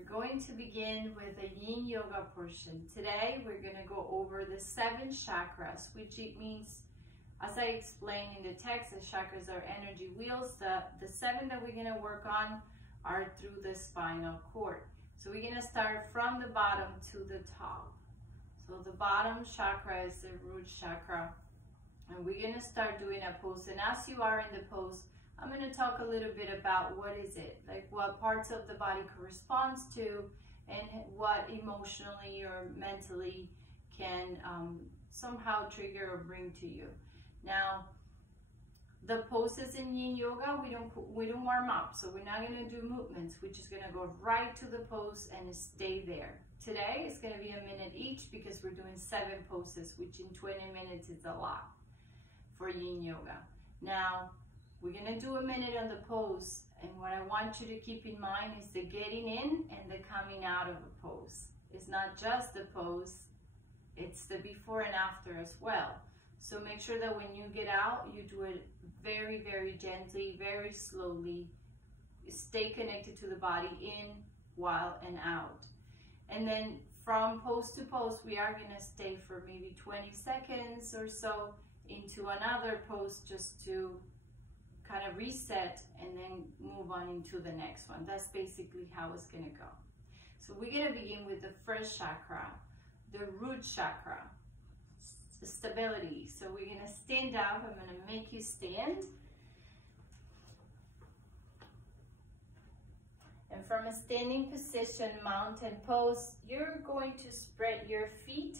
We're going to begin with the Yin Yoga portion. Today, we're going to go over the 7 chakras, which it means, as I explained in the text, the chakras are energy wheels. The 7 that we're going to work on are through the spinal cord. So we're going to start from the bottom to the top. So the bottom chakra is the root chakra. And we're going to start doing a pose. And as you are in the pose, I'm going to talk a little bit about what is it, like what parts of the body corresponds to, and what emotionally or mentally can somehow trigger or bring to you. Now, the poses in Yin Yoga, we don't warm up, so we're not going to do movements. We're just going to go right to the pose and stay there. Today, it's going to be a minute each because we're doing 7 poses, which in 20 minutes is a lot for Yin Yoga. Now, we're going to do a minute on the pose, and what I want you to keep in mind is the getting in and the coming out of a pose. It's not just the pose, it's the before and after as well. So make sure that when you get out, you do it very, very gently, very slowly. Stay connected to the body in, while, and out. And then from pose to pose, we are going to stay for maybe 20 seconds or so into another pose just to kind of reset and then move on into the next one. That's basically how it's going to go. So we're going to begin with the first chakra, the root chakra, stability. So we're going to stand up. I'm going to make you stand. And from a standing position, mountain pose, you're going to spread your feet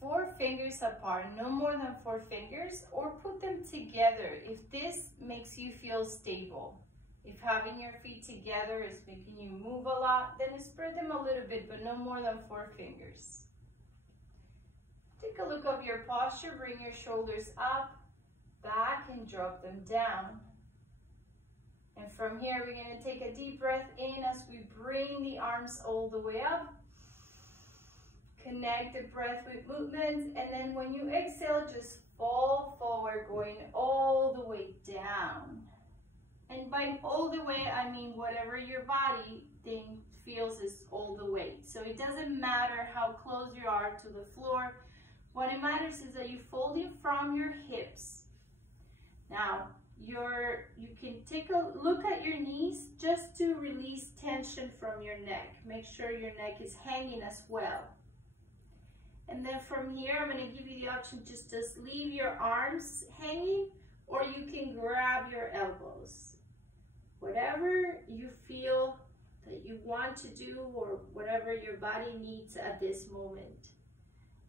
4 fingers apart, no more than 4 fingers, or put them together if this makes you feel stable. If having your feet together is making you move a lot, then spread them a little bit, but no more than 4 fingers. Take a look of your posture, bring your shoulders up, back, and drop them down. And from here, we're going to take a deep breath in as we bring the arms all the way up. Connect the breath with movement, and then when you exhale, just fall forward, going all the way down. And by all the way, I mean whatever your body feels is all the way. So it doesn't matter how close you are to the floor. What it matters is that you fold it from your hips. Now, you can take a look at your knees just to release tension from your neck. Make sure your neck is hanging as well. And then from here, I'm going to give you the option just to leave your arms hanging, or you can grab your elbows. Whatever you feel that you want to do, or whatever your body needs at this moment.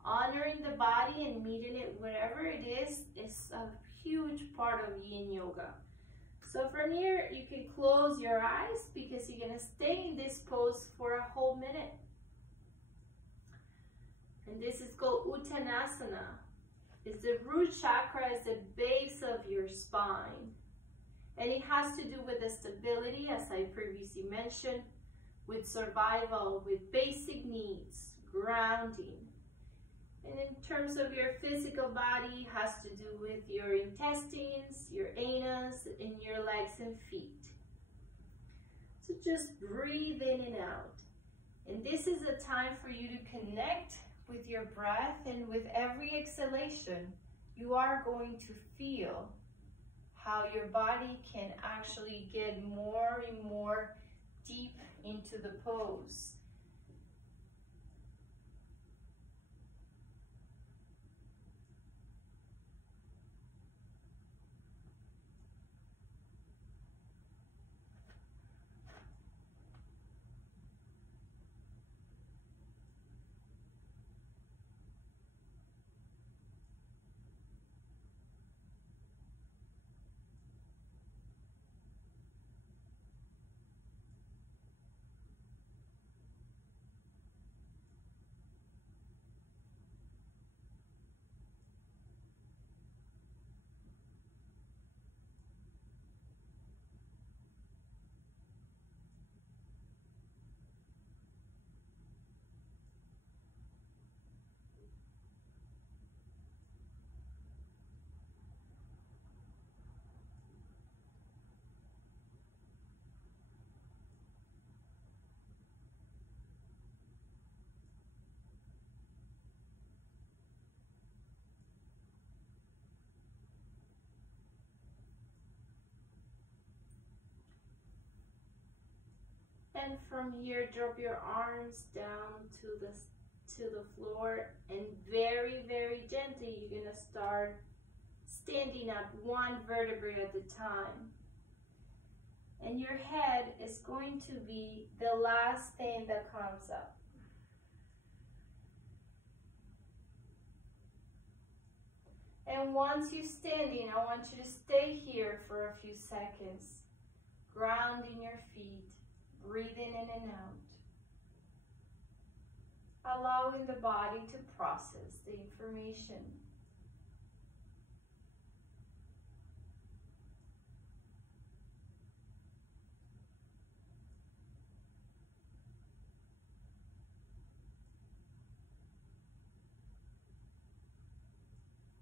Honoring the body and meeting it wherever it is a huge part of Yin Yoga. So from here, you can close your eyes because you're going to stay in this pose for a whole minute. And this is called Uttanasana. It's the root chakra, is the base of your spine. And it has to do with the stability, as I previously mentioned, with survival, with basic needs, grounding. And in terms of your physical body, it has to do with your intestines, your anus, and your legs and feet. So just breathe in and out. And this is a time for you to connect with your breath, and with every exhalation, you are going to feel how your body can actually get more and more deep into the pose. And from here, drop your arms down to the floor, and very, very gently, you're gonna start standing up one vertebrae at a time. And your head is going to be the last thing that comes up. And once you're standing, I want you to stay here for a few seconds, grounding your feet, breathing in and out, allowing the body to process the information.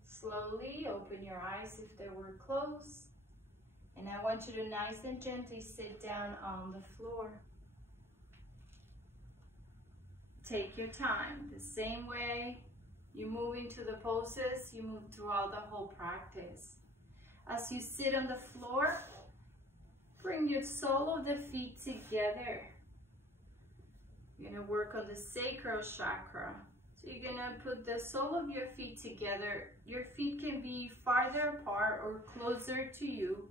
Slowly open your eyes if they were closed. And I want you to nice and gently sit down on the floor. Take your time. The same way you move into the poses, you move throughout the whole practice. As you sit on the floor, bring your sole of the feet together. You're going to work on the sacral chakra. So you're going to put the sole of your feet together. Your feet can be farther apart or closer to you,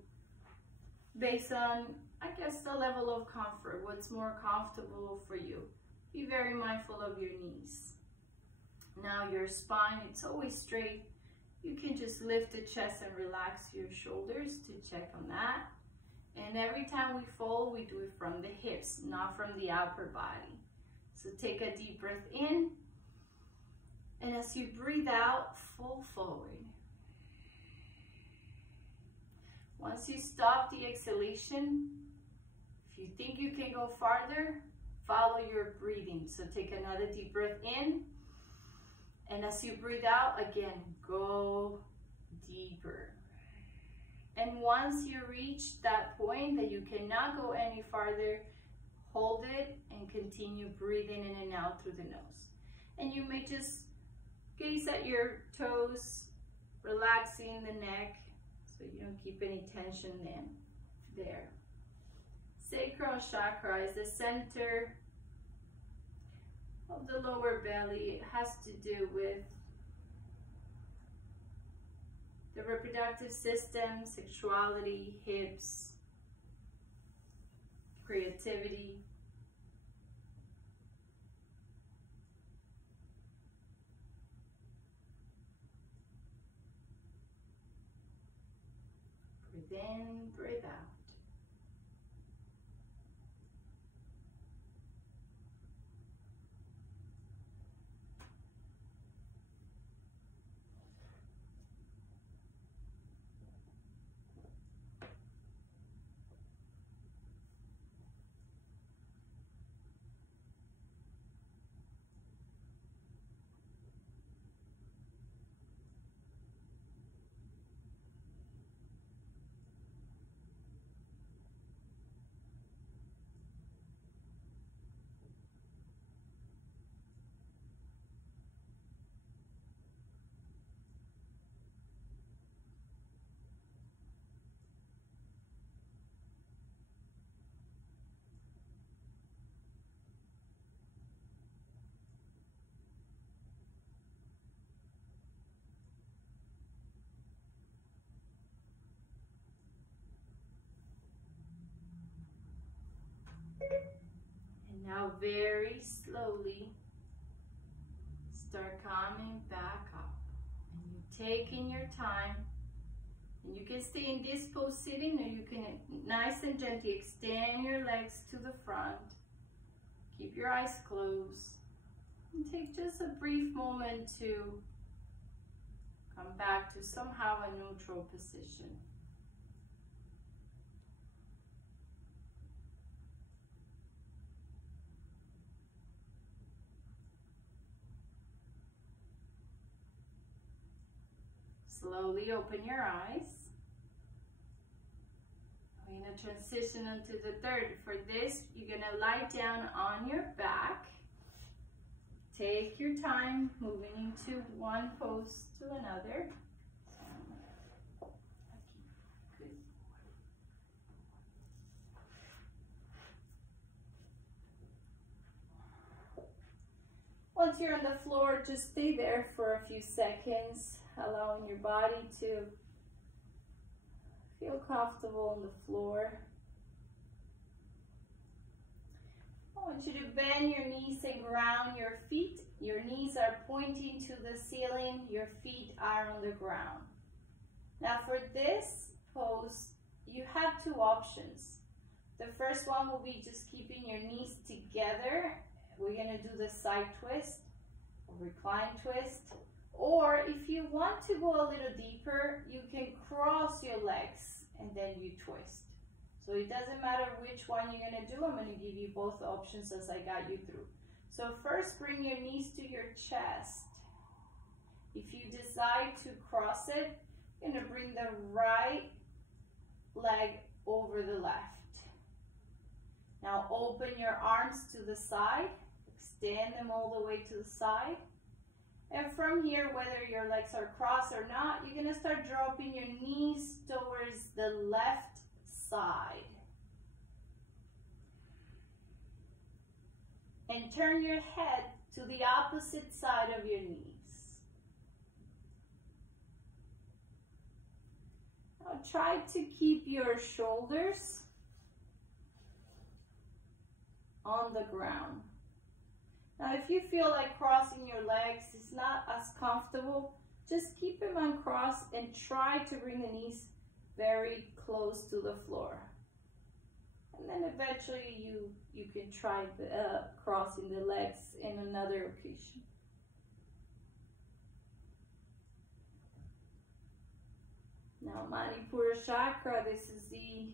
based on, I guess, the level of comfort, what's more comfortable for you. Be very mindful of your knees. Now your spine, it's always straight. You can just lift the chest and relax your shoulders to check on that. And every time we fold, we do it from the hips, not from the upper body. So take a deep breath in. And as you breathe out, fold forward. Once you stop the exhalation, if you think you can go farther, follow your breathing. So take another deep breath in. And as you breathe out, again, go deeper. And once you reach that point that you cannot go any farther, hold it and continue breathing in and out through the nose. And you may just gaze at your toes, relaxing the neck, so you don't keep any tension in there. Sacral chakra is the center of the lower belly. It has to do with the reproductive system, sexuality, hips, creativity. Breathe in, breathe out. And now very slowly start coming back up. And you're taking your time. And you can stay in this pose sitting, or you can nice and gently extend your legs to the front. Keep your eyes closed. And take just a brief moment to come back to somehow a neutral position. Slowly open your eyes. We're going to transition into the third. For this, you're going to lie down on your back. Take your time moving into one pose to another. once you're on the floor, just stay there for a few seconds, allowing your body to feel comfortable on the floor. I want you to bend your knees and ground your feet. Your knees are pointing to the ceiling, your feet are on the ground. Now for this pose, you have two options. The first one will be just keeping your knees together. We're going to do the side twist or recline twist. Or if you want to go a little deeper, you can cross your legs and then you twist. So it doesn't matter which one you're going to do. I'm going to give you both options as I guide you through. So first, bring your knees to your chest. If you decide to cross it, you're going to bring the right leg over the left. Now open your arms to the side, extend them all the way to the side. And from here, whether your legs are crossed or not, you're going to start dropping your knees towards the left side. And turn your head to the opposite side of your knees. Now try to keep your shoulders on the ground. Now if you feel like crossing your legs is not as comfortable, just keep them uncrossed and try to bring the knees very close to the floor. And then eventually you can try crossing the legs in another occasion. Now Manipura chakra, this is the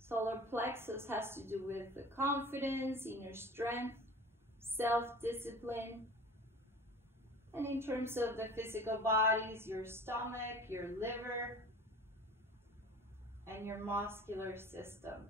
solar plexus, has to do with the confidence, inner strength, self-discipline. And in terms of the physical bodies, your stomach, your liver, and your muscular system.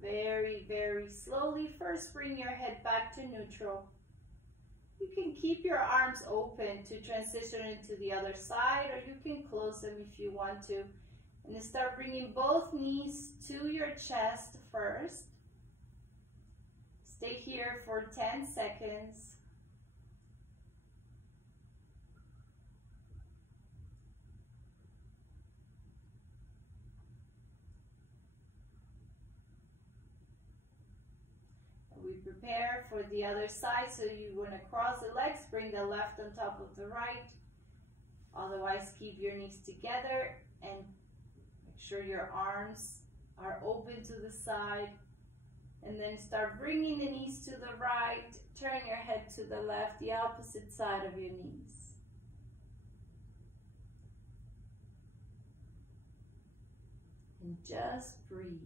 Very, very slowly, first bring your head back to neutral. You can keep your arms open to transition into the other side, or you can close them if you want to. And then start bringing both knees to your chest first. Stay here for 10 seconds. We prepare for the other side, so you want to cross the legs, bring the left on top of the right. Otherwise, keep your knees together and make sure your arms are open to the side. And then start bringing the knees to the right, turn your head to the left, the opposite side of your knees. And just breathe.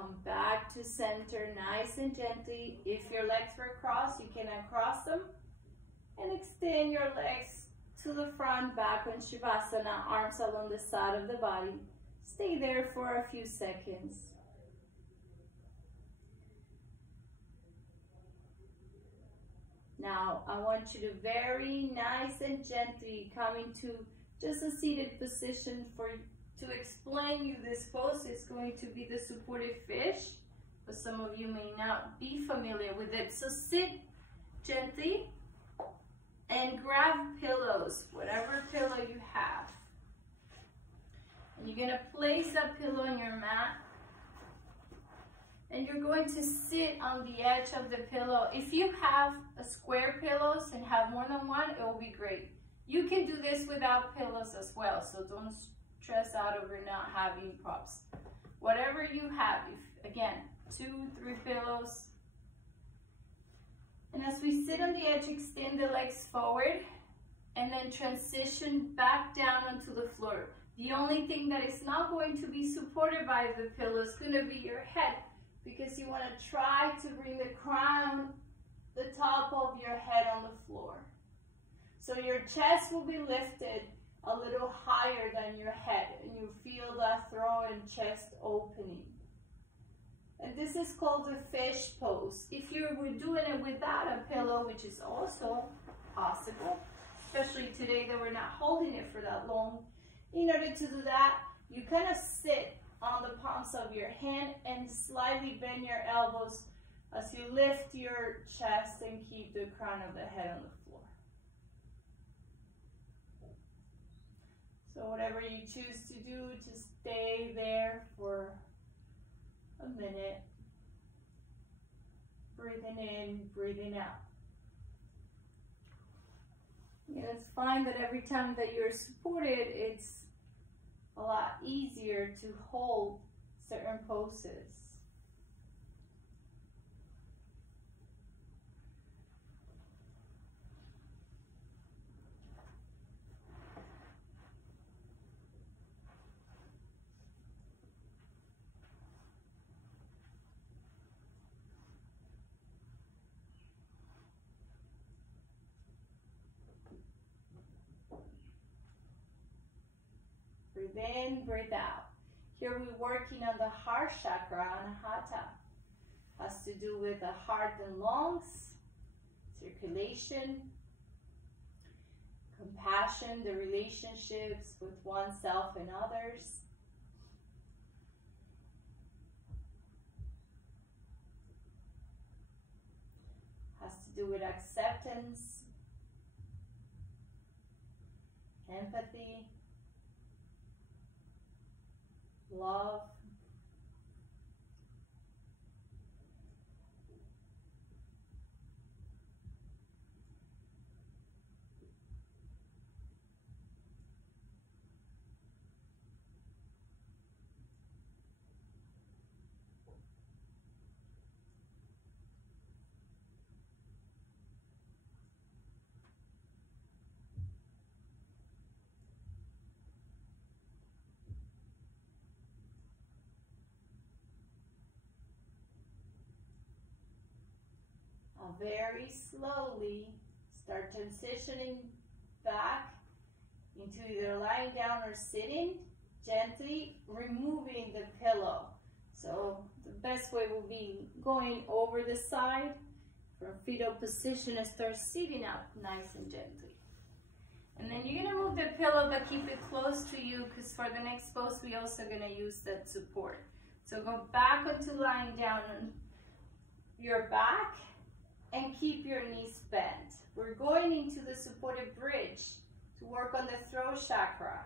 Come back to center, nice and gently. If your legs were crossed, you can uncross them and extend your legs to the front, back on Shavasana, arms along the side of the body. Stay there for a few seconds. Now, I want you to very nice and gently come into just a seated position. To explain you this pose, it's going to be the supported fish, but some of you may not be familiar with it. So sit gently and grab pillows, whatever pillow you have. And you're gonna place that pillow on your mat, and you're going to sit on the edge of the pillow. If you have a square pillows and have more than one, it will be great. You can do this without pillows as well, so don't stress out over not having props. Whatever you have, if, again, 2, 3 pillows. And as we sit on the edge, extend the legs forward and then transition back down onto the floor. The only thing that is not going to be supported by the pillow is going to be your head, because you want to try to bring the crown, the top of your head on the floor. So your chest will be lifted a little higher than your head, and you feel that throat and chest opening. And this is called the fish pose. If you were doing it without a pillow, which is also possible, especially today that we're not holding it for that long, in order to do that, you kind of sit on the palms of your hand and slightly bend your elbows as you lift your chest and keep the crown of the head on the floor. So whatever you choose to do, just stay there for a minute. Breathing in, breathing out. And it's fine that every time that you're supported, it's a lot easier to hold certain poses. Breathe in, breathe out. Here we're working on the heart chakra, anahata. Has to do with the heart and lungs, circulation, compassion, the relationships with oneself and others. Has to do with acceptance, empathy, love, very slowly start transitioning back into either lying down or sitting, gently removing the pillow. So the best way will be going over the side from fetal position and start sitting up nice and gently. And then you're going to move the pillow, but keep it close to you, because for the next pose we're also going to use that support. So go back onto lying down on your back and keep your knees bent. We're going into the supported bridge to work on the throat chakra.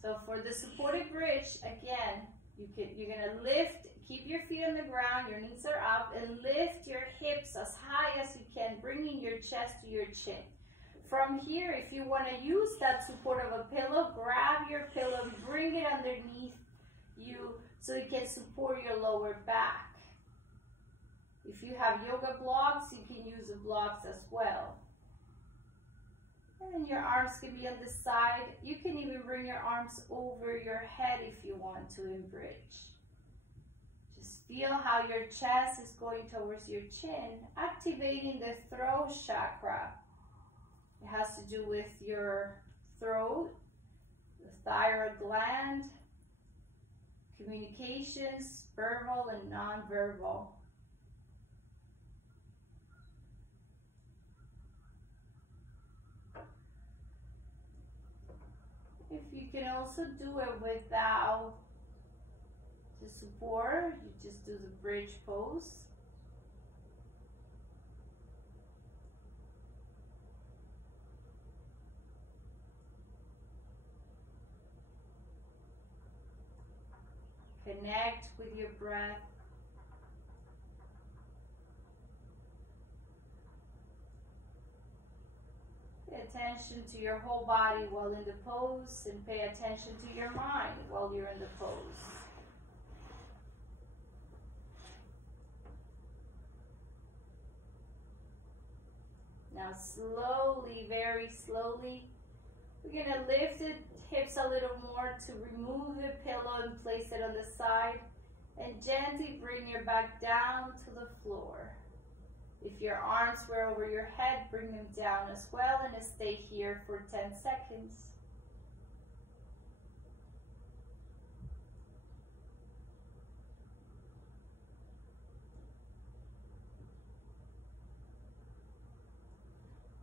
So for the supported bridge, again, you're gonna lift, keep your feet on the ground, your knees are up, and lift your hips as high as you can, bringing your chest to your chin. From here, if you wanna use that support of a pillow, grab your pillow and bring it underneath you so it can support your lower back. If you have yoga blocks, you can use the blocks as well. And your arms can be on the side. You can even bring your arms over your head if you want to in bridge. Just feel how your chest is going towards your chin, activating the throat chakra. It has to do with your throat, the thyroid gland, communications, verbal and non-verbal. If you can also do it without the support, you just do the bridge pose. Connect with your breath. Pay attention to your whole body while in the pose, and pay attention to your mind while you're in the pose. Now slowly, very slowly, we're going to lift the hips a little more to remove the pillow and place it on the side, and gently bring your back down to the floor. If your arms were over your head, bring them down as well, and stay here for 10 seconds.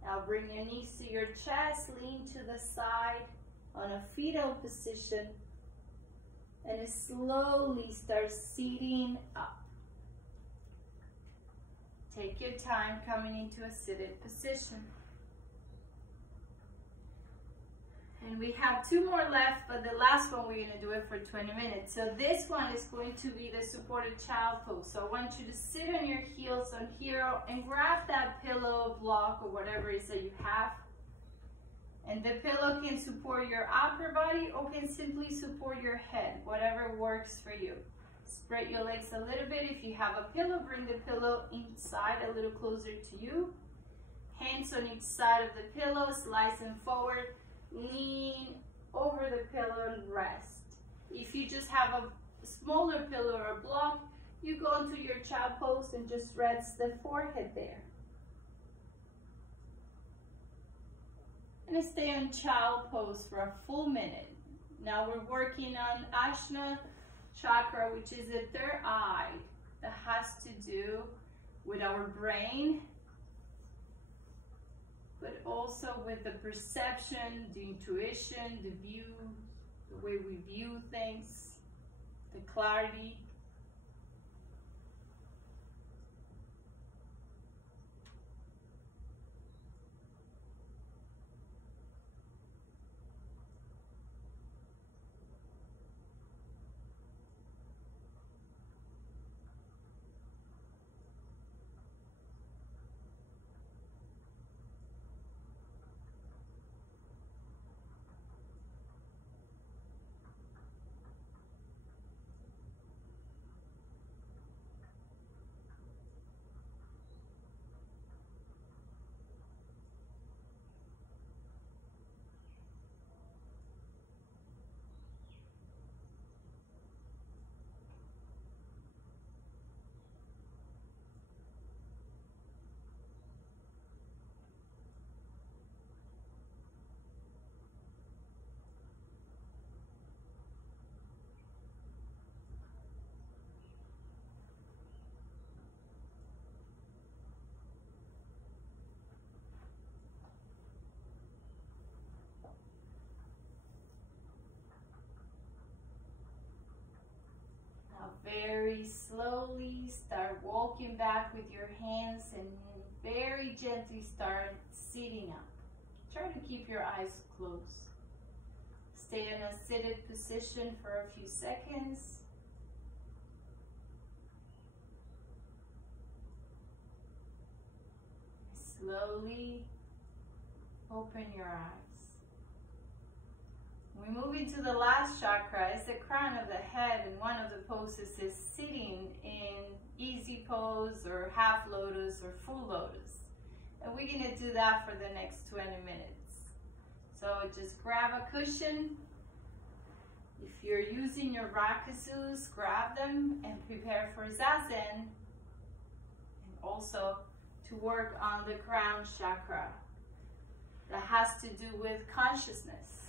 Now bring your knees to your chest, lean to the side on a fetal position, and slowly start seating up. Take your time coming into a seated position. And we have 2 more left, but the last one we're going to do it for 20 minutes. So this one is going to be the supported child pose. So I want you to sit on your heels on here and grab that pillow, block, or whatever it is that you have. And the pillow can support your upper body or can simply support your head, whatever works for you. Spread your legs a little bit. If you have a pillow, bring the pillow inside a little closer to you. Hands on each side of the pillow, slice them forward. Lean over the pillow and rest. If you just have a smaller pillow or block, you go into your child pose and just rest the forehead there. And stay on child pose for a full minute. Now we're working on Ajna chakra, which is the third eye, that has to do with our brain, but also with the perception, the intuition, the view, the way we view things, the clarity. Very slowly start walking back with your hands and very gently start sitting up. Try to keep your eyes closed. Stay in a seated position for a few seconds. Slowly open your eyes. We move into the last chakra. It's the crown of the head, and one of the poses is sitting in easy pose or half lotus or full lotus. And we're going to do that for the next 20 minutes. So just grab a cushion. If If you're using your rakusus, grab them and prepare for zazen. And also to work on the crown chakra that has to do with consciousness.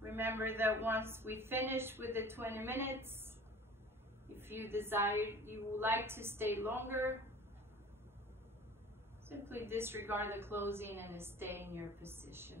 Remember that once we finish with the 20 minutes, if you desire, you would like to stay longer, simply disregard the closing and stay in your position.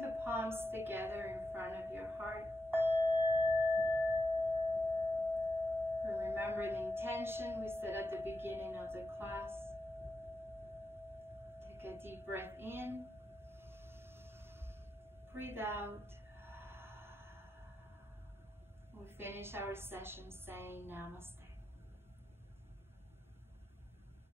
The palms together in front of your heart. And remember the intention we said at the beginning of the class. Take a deep breath in. Breathe out. We finish our session saying Namaste.